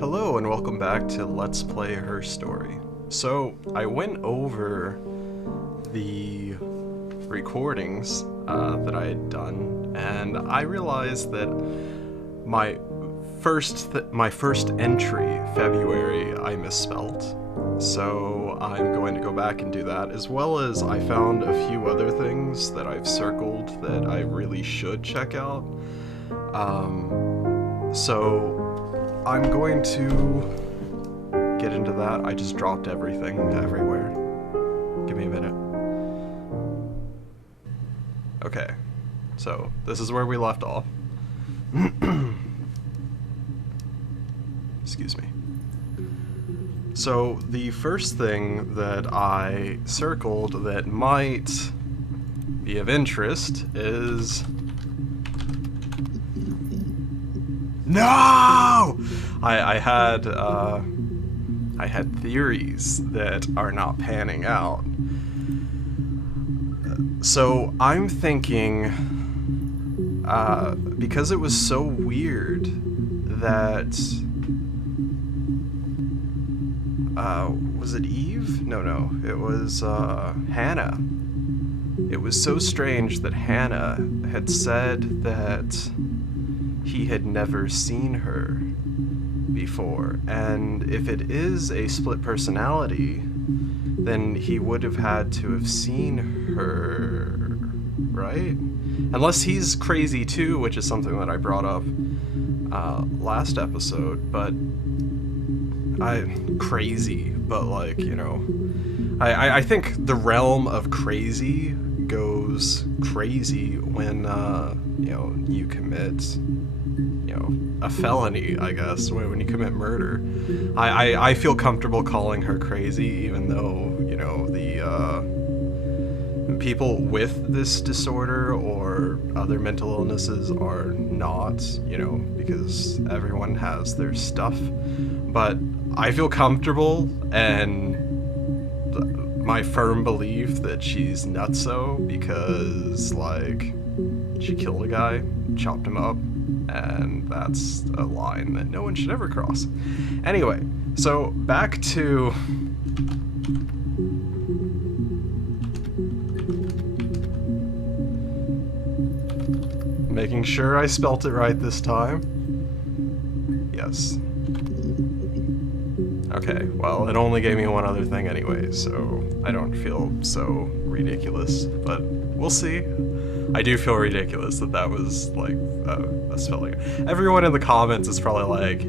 Hello and welcome back to Let's Play Her Story. So, I went over the recordings that I had done, and I realized that my first entry, February, I misspelled. So I'm going to go back and do that, as well as I found a few other things that I've circled that I really should check out. So I'm going to get into that. I just dropped everything everywhere. Give me a minute. Okay, so this is where we left off. Excuse me. So the first thing that I circled that might be of interest is... No! I had theories that are not panning out. So I'm thinking, because it was so weird that, was it Eve? No, it was, Hannah. It was so strange that Hannah had said that he had never seen her before, and if it is a split personality, then he would have had to have seen her, right? Unless he's crazy too, which is something that I brought up last episode, but crazy, but like, you know, I think the realm of crazy goes crazy when, you know, you commit, you know, a felony, I guess, when you commit murder. I feel comfortable calling her crazy, even though, you know, the people with this disorder or other mental illnesses are not, you know, because everyone has their stuff. But I feel comfortable, and my firm belief that she's nutso because, like, she killed a guy, chopped him up, and that's a line that no one should ever cross. Anyway, so back to... making sure I spelt it right this time. Yes. Okay, well, it only gave me one other thing anyway, so I don't feel so ridiculous, but we'll see. I do feel ridiculous that was, like, a spelling. Everyone in the comments is probably like,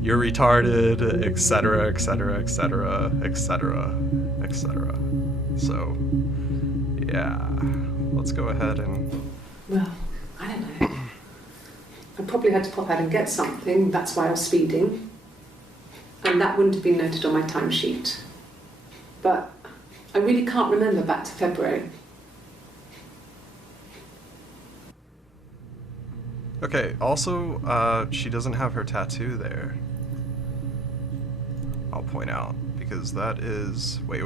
you're retarded, etc., etc., etc., etc., etc. So, yeah. Let's go ahead and... Well, I don't know. I probably had to pop out and get something, that's why I was speeding. And that wouldn't have been noted on my timesheet. But I really can't remember back to February. Okay, also, she doesn't have her tattoo there. I'll point out, because that is... Wait.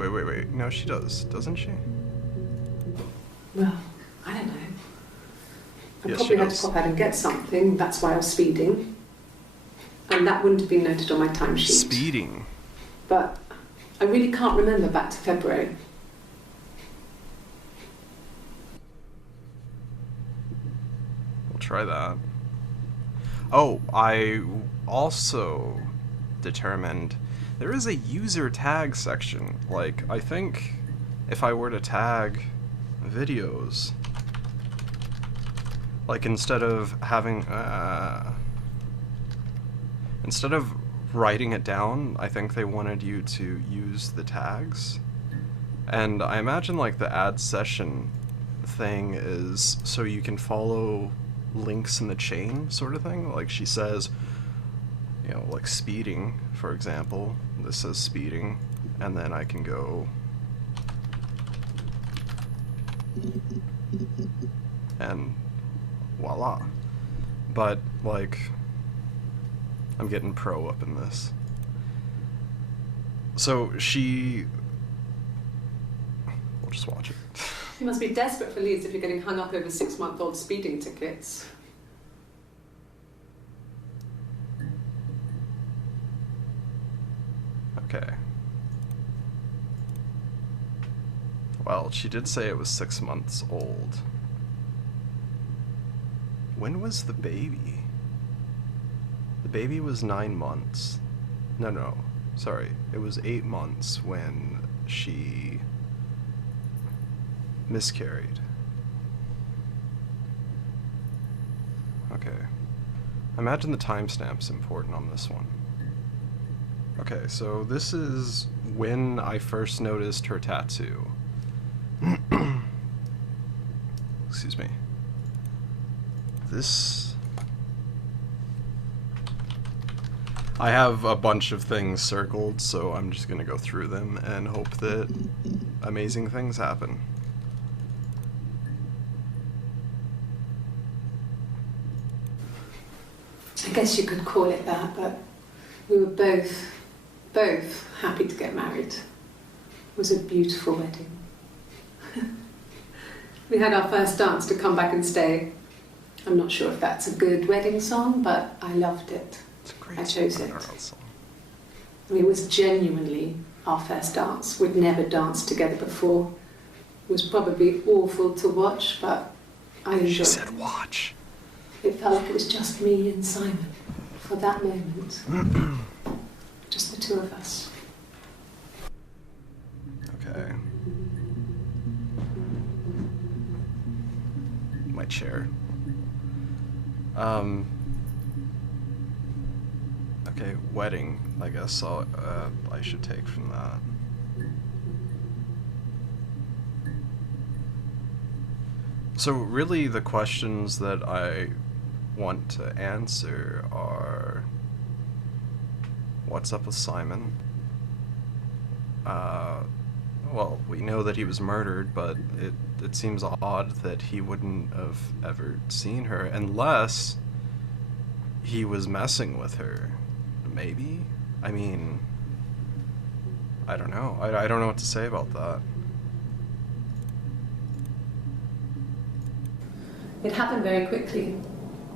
No, she does, doesn't she? Well, I don't know. I Yes, probably she had does. to pop out and get something, that's why I was speeding. And that wouldn't have been noted on my timesheet. Speeding? But I really can't remember back to February. We'll try that. Oh, I also determined there is a user tag section. Like, I think if I were to tag videos, like instead of having, instead of writing it down, I think they wanted you to use the tags. And I imagine like the add session thing is so you can follow links in the chain sort of thing. Like she says, you know, like speeding, for example. This says speeding, and then I can go and voila. But like, I'm getting pro up in this. So we'll just watch it. You must be desperate for leads if you're getting hung up over 6-month-old speeding tickets. Okay. Well, she did say it was 6 months old. When was the baby? The baby was 9 months. No, sorry. It was 8 months when she miscarried. Okay. Imagine the timestamp's important on this one. Okay, so this is when I first noticed her tattoo. Excuse me. This... I have a bunch of things circled, so I'm just gonna go through them and hope that amazing things happen. I guess you could call it that, but we were both happy to get married. It was a beautiful wedding. We had our first dance to Come Back and Stay. I'm not sure if that's a good wedding song, but I loved it. It's a great I chose it. song. I mean, it was genuinely our first dance. We'd never danced together before. It was probably awful to watch, but I enjoyed it. She said watch. It felt like it was just me and Simon for that moment. Just the two of us. Okay. My chair. Okay, wedding, I guess I should take from that. So really the questions that I want to answer are, what's up with Simon? Well, we know that he was murdered, but it seems odd that he wouldn't have ever seen her unless he was messing with her. Maybe? I mean, I don't know. I don't know what to say about that. It happened very quickly.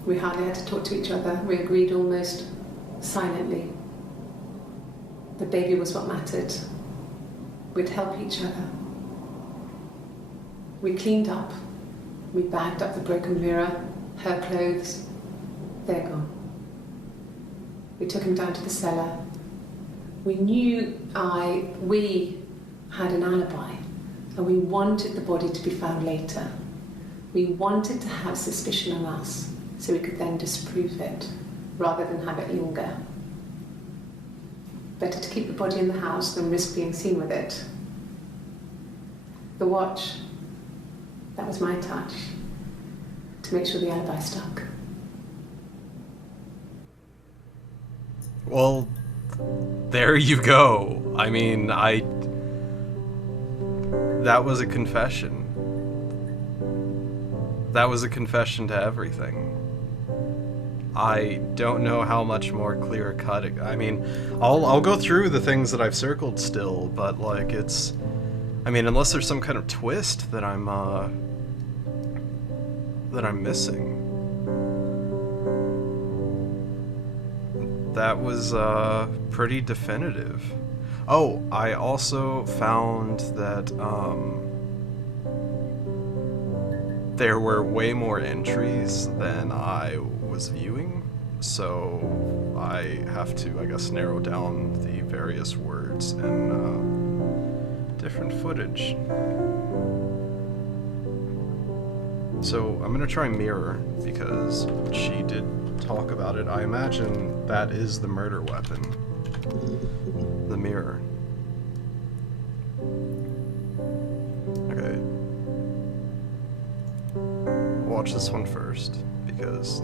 We hardly had to talk to each other. We agreed almost silently. The baby was what mattered. We'd help each other. We cleaned up. We bagged up the broken mirror, her clothes. They're gone. We took him down to the cellar. We knew we had an alibi, and we wanted the body to be found later. We wanted to have suspicion on us, so we could then disprove it, rather than have it linger. Better to keep the body in the house than risk being seen with it. The watch, that was my touch, to make sure the alibi stuck. Well, there you go. I mean, that was a confession. That was a confession to everything. I don't know how much more clear cut it, I mean, I'll go through the things that I've circled still, but like it's, I mean, unless there's some kind of twist that I'm missing. That was pretty definitive. Oh, I also found that there were way more entries than I was viewing, so I have to, I guess, narrow down the various words and different footage. So I'm gonna try mirror, because she did talk about it. I imagine that is the murder weapon. The mirror. Okay. Watch this one first, because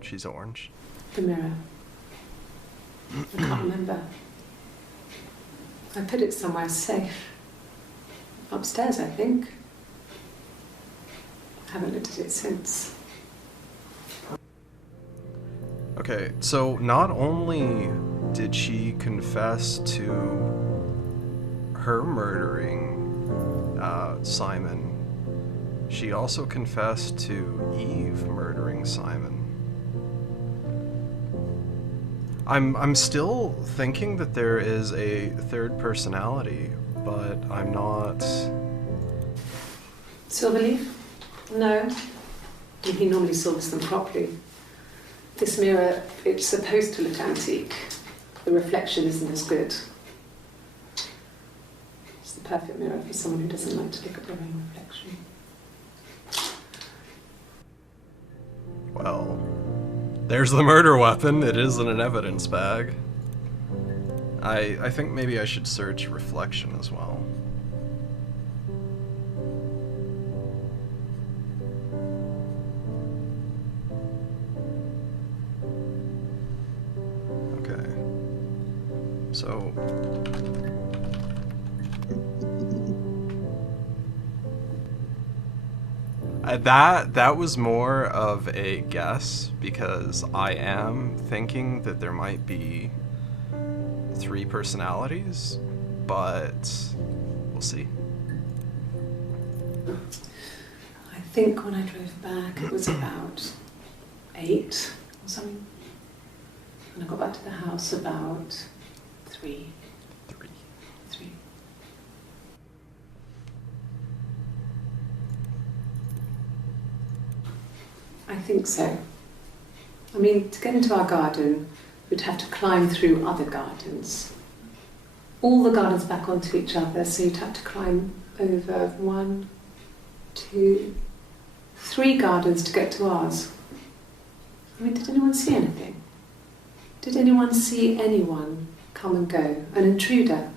she's orange. The mirror. I can't remember. I put it somewhere safe. Upstairs, I think. I haven't looked at it since. Okay, so not only did she confess to her murdering Simon, she also confessed to Eve murdering Simon. I'm still thinking that there is a third personality, but I'm not. Silverleaf? No. He normally silvers them properly. This mirror, it's supposed to look antique. The reflection isn't as good. It's the perfect mirror for someone who doesn't like to look at their own reflection. Well, there's the murder weapon. It is in an evidence bag. I think maybe I should search reflection as well. Okay. So... that was more of a guess, because I am thinking that there might be 3 personalities, but we'll see. I think when I drove back it was about 8 or something. And I got back to the house about 3. 3. I think so. I mean, to get into our garden, we'd have to climb through other gardens. All the gardens back onto each other, so you'd have to climb over 1, 2, 3 gardens to get to ours. I mean, did anyone see anything? Did anyone see anyone come and go? An intruder?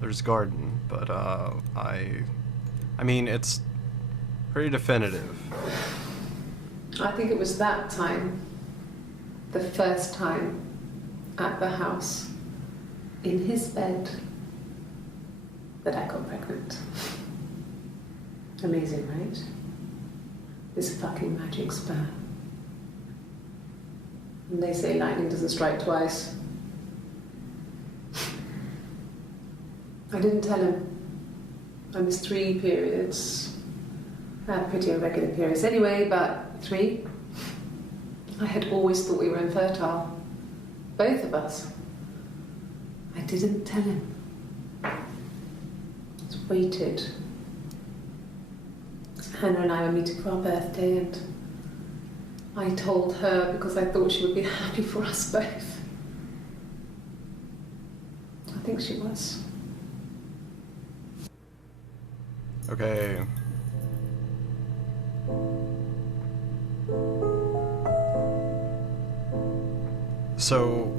There's garden, but I mean, it's pretty definitive. I think it was that time, the first time at the house, in his bed, that I got pregnant. Amazing, right? This fucking magic sperm. And they say lightning doesn't strike twice. I didn't tell him. I missed 3 periods. I had pretty irregular periods anyway, but 3. I had always thought we were infertile. Both of us. I didn't tell him. Just waited. Hannah and I were meeting for our birthday, and I told her because I thought she would be happy for us both. I think she was. Okay. So,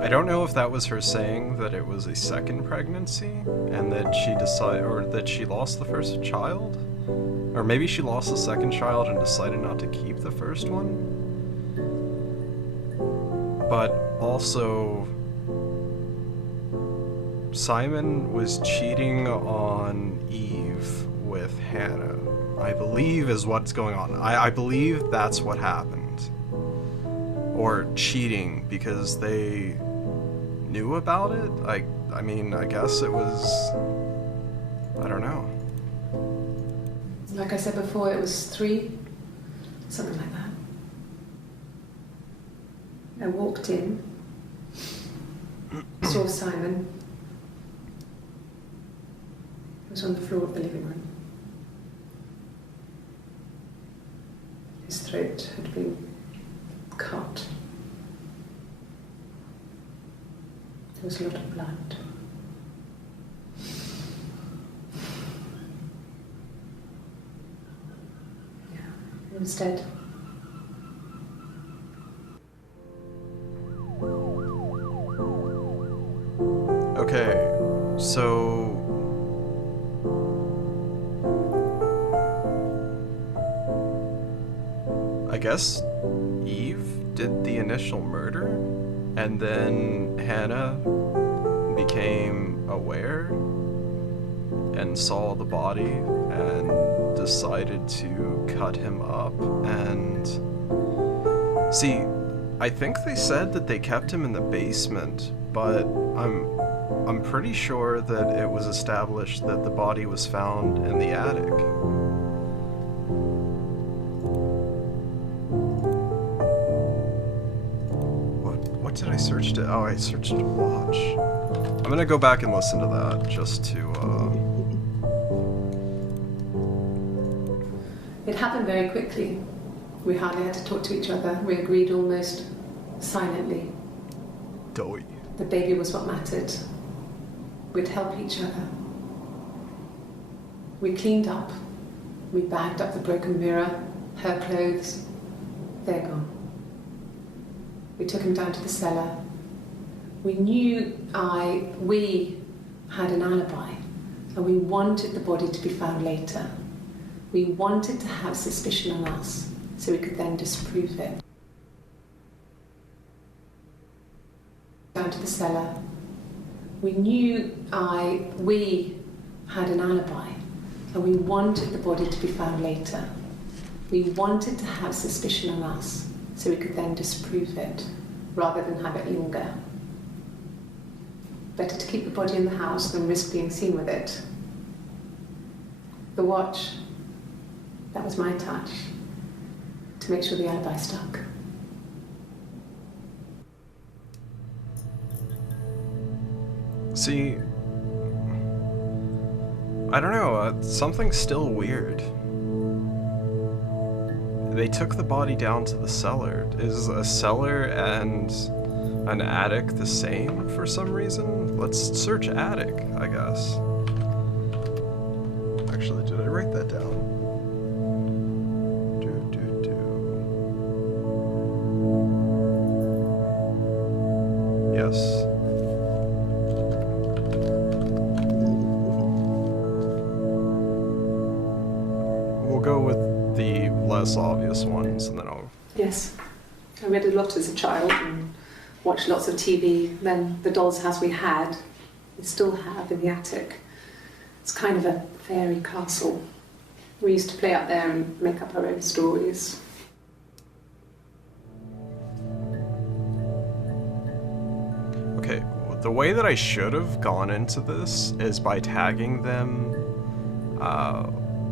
I don't know if that was her saying that it was a second pregnancy and that she decided, or that she lost the first child, or maybe she lost the second child and decided not to keep the first one. But also, Simon was cheating on Eve with Hannah, I believe is what's going on. I believe that's what happened. Or cheating because they knew about it? I mean, I guess it was... I don't know. Like I said before, it was 3, something like that. I walked in, saw Simon. He was on the floor of the living room. His throat had been cut. There was a lot of blood. Yeah, he was dead. Okay, so... I guess Eve did the initial murder, and then Hannah became aware and saw the body and decided to cut him up. And see, I think they said that they kept him in the basement, but I'm pretty sure that it was established that the body was found in the attic. did I search to? Oh, I searched to watch. I'm gonna go back and listen to that just to. It happened very quickly. We hardly had to talk to each other. We agreed almost silently. Doy. The baby was what mattered. We'd help each other. We cleaned up. We bagged up the broken mirror, her clothes. They're gone. We took him down to the cellar. We knew we had an alibi, and we wanted the body to be found later. We wanted to have suspicion on us, so we could then disprove it. Down to the cellar. We knew we had an alibi, and we wanted the body to be found later. We wanted to have suspicion on us, so we could then disprove it, rather than have it linger. Better to keep the body in the house than risk being seen with it. The watch, that was my touch, to make sure the alibi stuck. See, I don't know, something's still weird. They took the body down to the cellar. Is a cellar and an attic the same for some reason? Let's search attic, I guess. Actually, did I write that down? Yes. We'll go with the less obvious ones, and then I'll... Yes. I read a lot as a child and watched lots of TV. Then the doll's house we still have in the attic. It's kind of a fairy castle. We used to play up there and make up our own stories. Okay, the way that I should have gone into this is by tagging them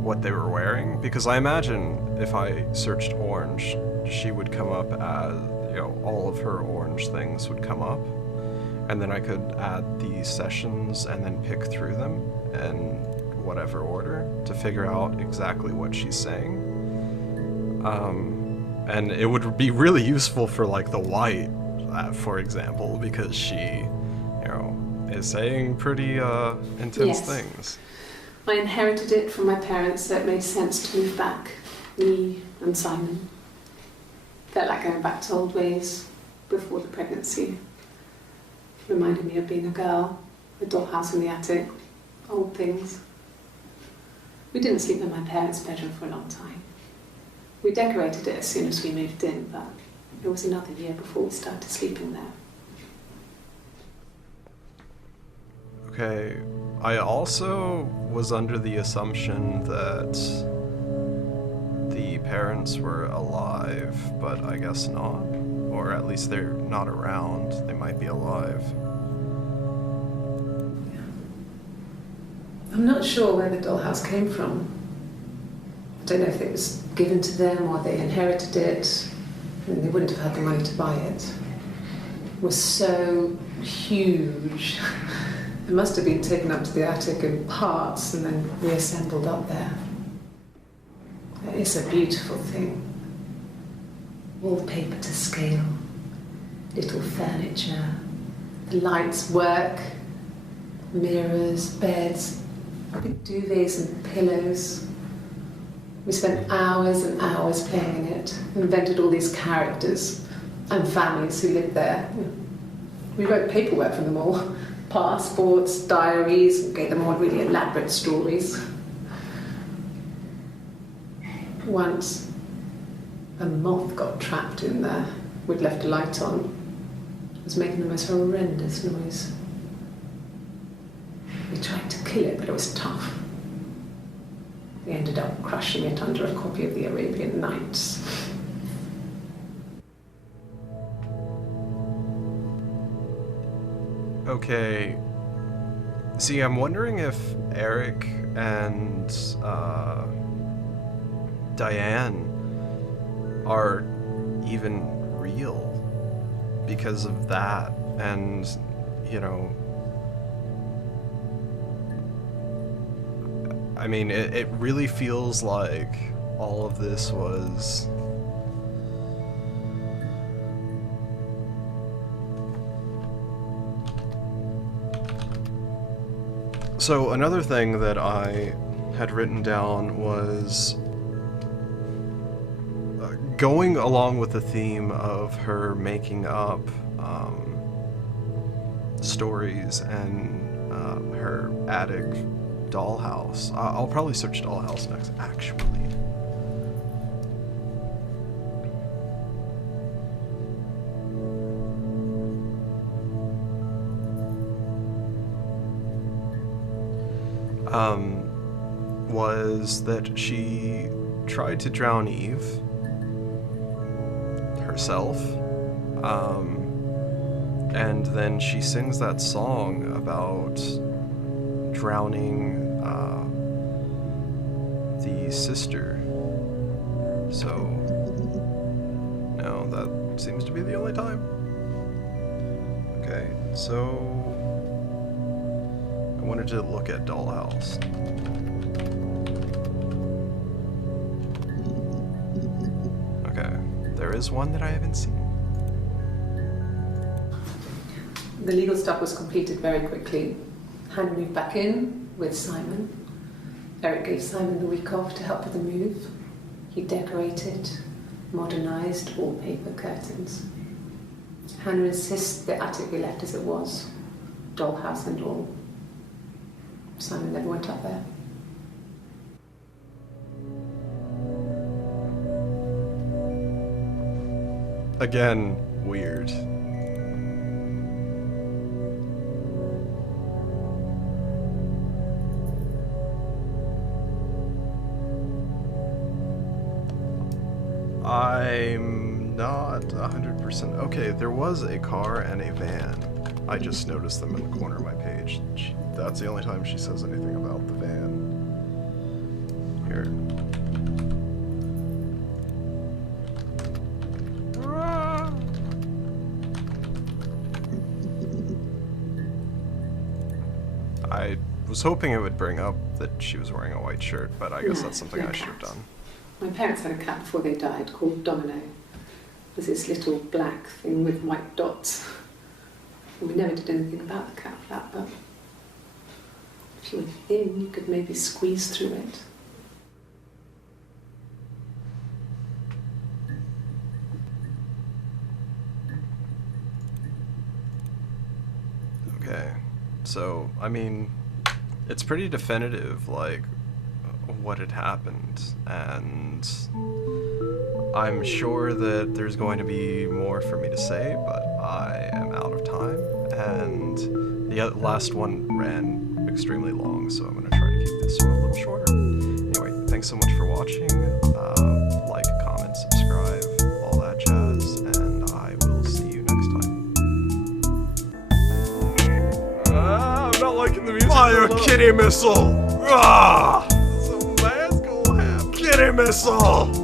what they were wearing, because I imagine if I searched orange, she would come up as, you know, all of her orange things would come up, and then I could add the sessions and then pick through them in whatever order to figure out exactly what she's saying. And it would be really useful for like the white, for example, because she, you know, is saying pretty intense things. I inherited it from my parents, so it made sense to move back, me and Simon. Felt like going back to old ways before the pregnancy. Reminded me of being a girl, the dollhouse in the attic, old things. We didn't sleep in my parents' bedroom for a long time. We decorated it as soon as we moved in, but it was another year before we started sleeping there. Okay, I also was under the assumption that the parents were alive, but I guess not. Or at least they're not around. They might be alive. I'm not sure where the dollhouse came from. I don't know if it was given to them or they inherited it. I mean, they wouldn't have had the money to buy it. It was so huge. It must have been taken up to the attic in parts and then reassembled up there. It's a beautiful thing. Wallpaper to scale, little furniture, the lights work, mirrors, beds, big duvets and pillows. We spent hours and hours playing in it, invented all these characters and families who lived there. We wrote paperwork for them all. Passports, diaries, gave them all really elaborate stories. Once, a moth got trapped in there. We'd left a light on. It was making the most horrendous noise. We tried to kill it, but it was tough. We ended up crushing it under a copy of the Arabian Nights. Okay. See, I'm wondering if Eric and Diane are even real. because of that. And, you know, I mean, it really feels like all of this was so another thing that I had written down was going along with the theme of her making up stories and her attic dollhouse. I'll probably search dollhouse next, actually. Was that she tried to drown Eve herself, and then she sings that song about drowning the sister. So, no, that seems to be the only time. Okay, so I wanted to look at Dollhouse. Okay, there is one that I haven't seen. The legal stuff was completed very quickly. Hannah moved back in with Simon. Eric gave Simon the week off to help with the move. He decorated, modernised wallpaper, curtains. Hannah insists the attic be left as it was, dollhouse and all. Simon never went up there. Again, weird. I'm not 100%. Okay, there was a car and a van. I just noticed them in the corner of my page. That's the only time she says anything about the van. Here. I was hoping it would bring up that she was wearing a white shirt, but I guess that's something I should have done. My parents had a cat before they died called Domino. It was this little black thing with white dots. And we never did anything about the cat for that, but if you were thin, you could maybe squeeze through it. Okay, so, I mean, it's pretty definitive, like, what had happened, and I'm sure that there's going to be more for me to say, but I am out of time, and the last one ran extremely long, so I'm going to try to keep this one a little shorter. Anyway, thanks so much for watching. Like, comment, subscribe, all that jazz, and I will see you next time. I'm not liking the music. Fire kitty missile! Ah! Kitty missile!